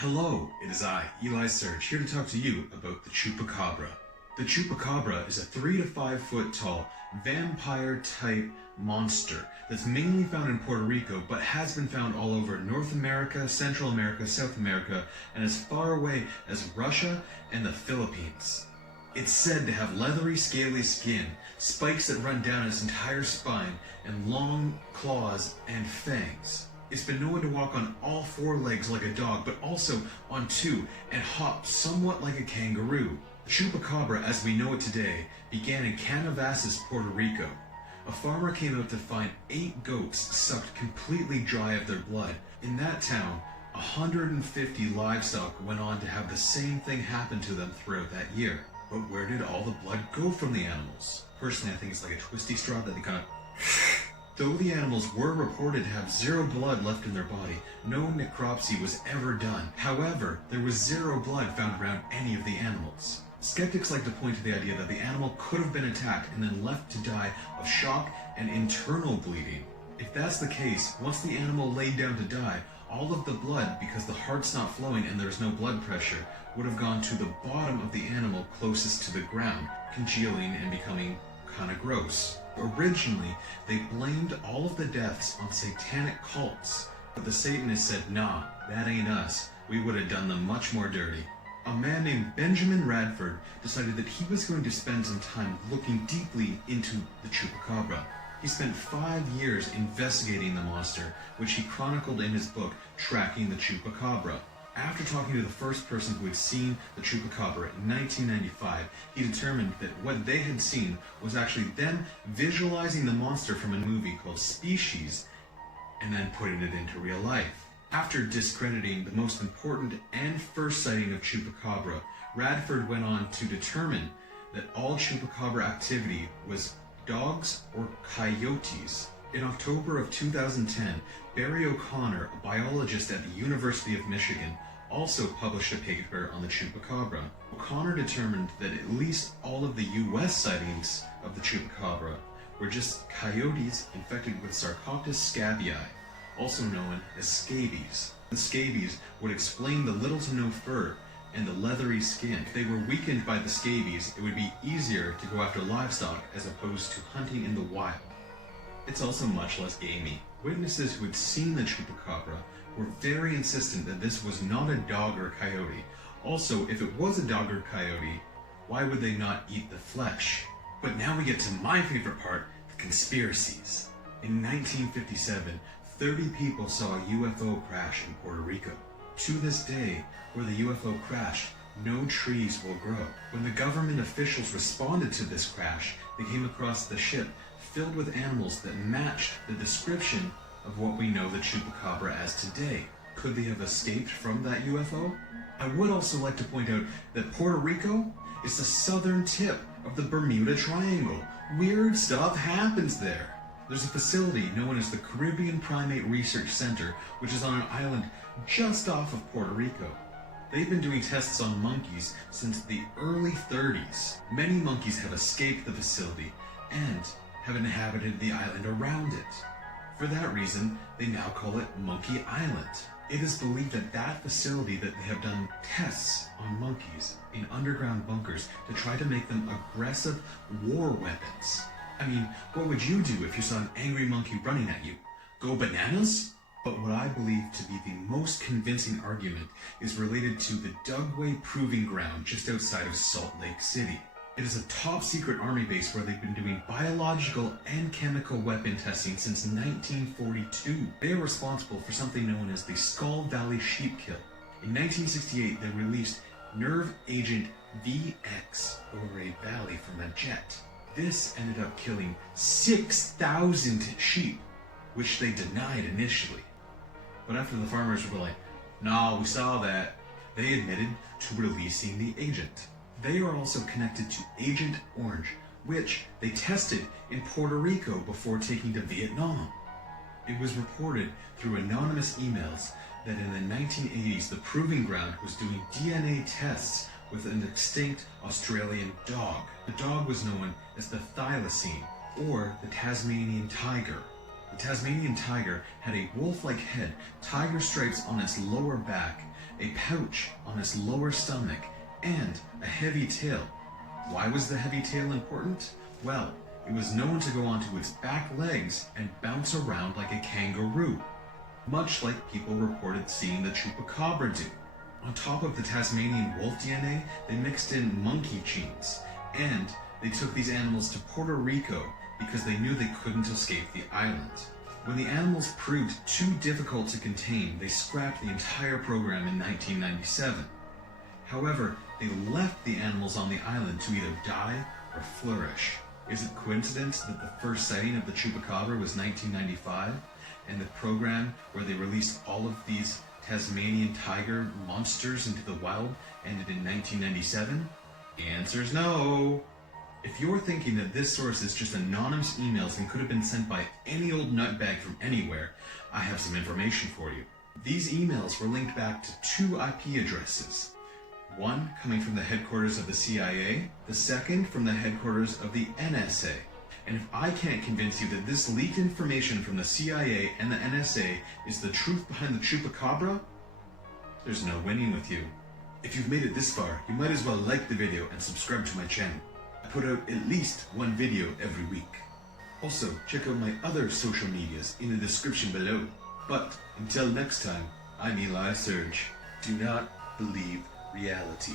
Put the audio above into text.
Hello, it is I, Eli Surge, here to talk to you about the Chupacabra. The Chupacabra is a 3 to 5 foot tall, vampire-type monster that's mainly found in Puerto Rico, but has been found all over North America, Central America, South America, and as far away as Russia and the Philippines. It's said to have leathery, scaly skin, spikes that run down its entire spine, and long claws and fangs. It's been known to walk on all 4 legs like a dog, but also on 2, and hop somewhat like a kangaroo. The Chupacabra, as we know it today, began in Canavasas, Puerto Rico. A farmer came out to find 8 goats sucked completely dry of their blood. In that town, 150 livestock went on to have the same thing happen to them throughout that year. But where did all the blood go from the animals? Personally, I think it's like a twisty straw that they kind of... Though the animals were reported to have 0 blood left in their body, no necropsy was ever done. However, there was 0 blood found around any of the animals. Skeptics like to point to the idea that the animal could have been attacked and then left to die of shock and internal bleeding. If that's the case, once the animal laid down to die, all of the blood, because the heart's not flowing and there's no blood pressure, would have gone to the bottom of the animal closest to the ground, congealing and becoming kind of gross. Originally, they blamed all of the deaths on satanic cults, but the Satanists said, nah, that ain't us. We would have done them much more dirty. A man named Benjamin Radford decided that he was going to spend some time looking deeply into the Chupacabra. He spent 5 years investigating the monster, which he chronicled in his book, Tracking the Chupacabra. After talking to the first person who had seen the Chupacabra in 1995, he determined that what they had seen was actually them visualizing the monster from a movie called Species and then putting it into real life. After discrediting the most important and first sighting of Chupacabra, Radford went on to determine that all Chupacabra activity was dogs or coyotes. In October of 2010, Barry O'Connor, a biologist at the University of Michigan, also published a paper on the Chupacabra. O'Connor determined that at least all of the US sightings of the Chupacabra were just coyotes infected with Sarcoptes scabiei, also known as scabies. The scabies would explain the little to no fur and the leathery skin. If they were weakened by the scabies, it would be easier to go after livestock as opposed to hunting in the wild. It's also much less gamey. Witnesses who had seen the Chupacabra were very insistent that this was not a dog or a coyote. Also, if it was a dog or coyote, why would they not eat the flesh? But now we get to my favorite part, the conspiracies. In 1957, 30 people saw a UFO crash in Puerto Rico. To this day, where the UFO crashed, no trees will grow. When the government officials responded to this crash, they came across the ship filled with animals that matched the description of what we know the Chupacabra as today. Could they have escaped from that UFO? I would also like to point out that Puerto Rico is the southern tip of the Bermuda Triangle. Weird stuff happens there. There's a facility known as the Caribbean Primate Research Center, which is on an island just off of Puerto Rico. They've been doing tests on monkeys since the early 30s. Many monkeys have escaped the facility and have inhabited the island around it. For that reason, they now call it Monkey Island. It is believed at that facility that they have done tests on monkeys in underground bunkers to try to make them aggressive war weapons. I mean, what would you do if you saw an angry monkey running at you? Go bananas? But what I believe to be the most convincing argument is related to the Dugway Proving Ground just outside of Salt Lake City. It is a top-secret army base where they've been doing biological and chemical weapon testing since 1942. They are responsible for something known as the Skull Valley Sheep Kill. In 1968, they released Nerve Agent VX over a valley from a jet. This ended up killing 6,000 sheep, which they denied initially. But after the farmers were like, "Nah, we saw that," they admitted to releasing the agent. They are also connected to Agent Orange, which they tested in Puerto Rico before taking to Vietnam. It was reported through anonymous emails that in the 1980s, the Proving Ground was doing DNA tests with an extinct Australian dog. The dog was known as the thylacine, or the Tasmanian tiger. The Tasmanian tiger had a wolf-like head, tiger stripes on its lower back, a pouch on its lower stomach, and a heavy tail. Why was the heavy tail important? Well, it was known to go onto its back legs and bounce around like a kangaroo, much like people reported seeing the chupacabra do. On top of the Tasmanian wolf DNA, they mixed in monkey genes, and they took these animals to Puerto Rico because they knew they couldn't escape the island. When the animals proved too difficult to contain, they scrapped the entire program in 1997. However, they left the animals on the island to either die or flourish. Is it coincidence that the first sighting of the chupacabra was 1995, and the program where they released all of these Tasmanian tiger monsters into the wild ended in 1997? The answer is no. If you're thinking that this source is just anonymous emails and could have been sent by any old nutbag from anywhere, I have some information for you. These emails were linked back to 2 IP addresses. One coming from the headquarters of the CIA, the second from the headquarters of the NSA. And if I can't convince you that this leaked information from the CIA and the NSA is the truth behind the chupacabra, there's no winning with you. If you've made it this far, you might as well like the video and subscribe to my channel. I put out at least one video every week. Also, check out my other social medias in the description below. But until next time, I'm Eli Surge. Do not believe reality.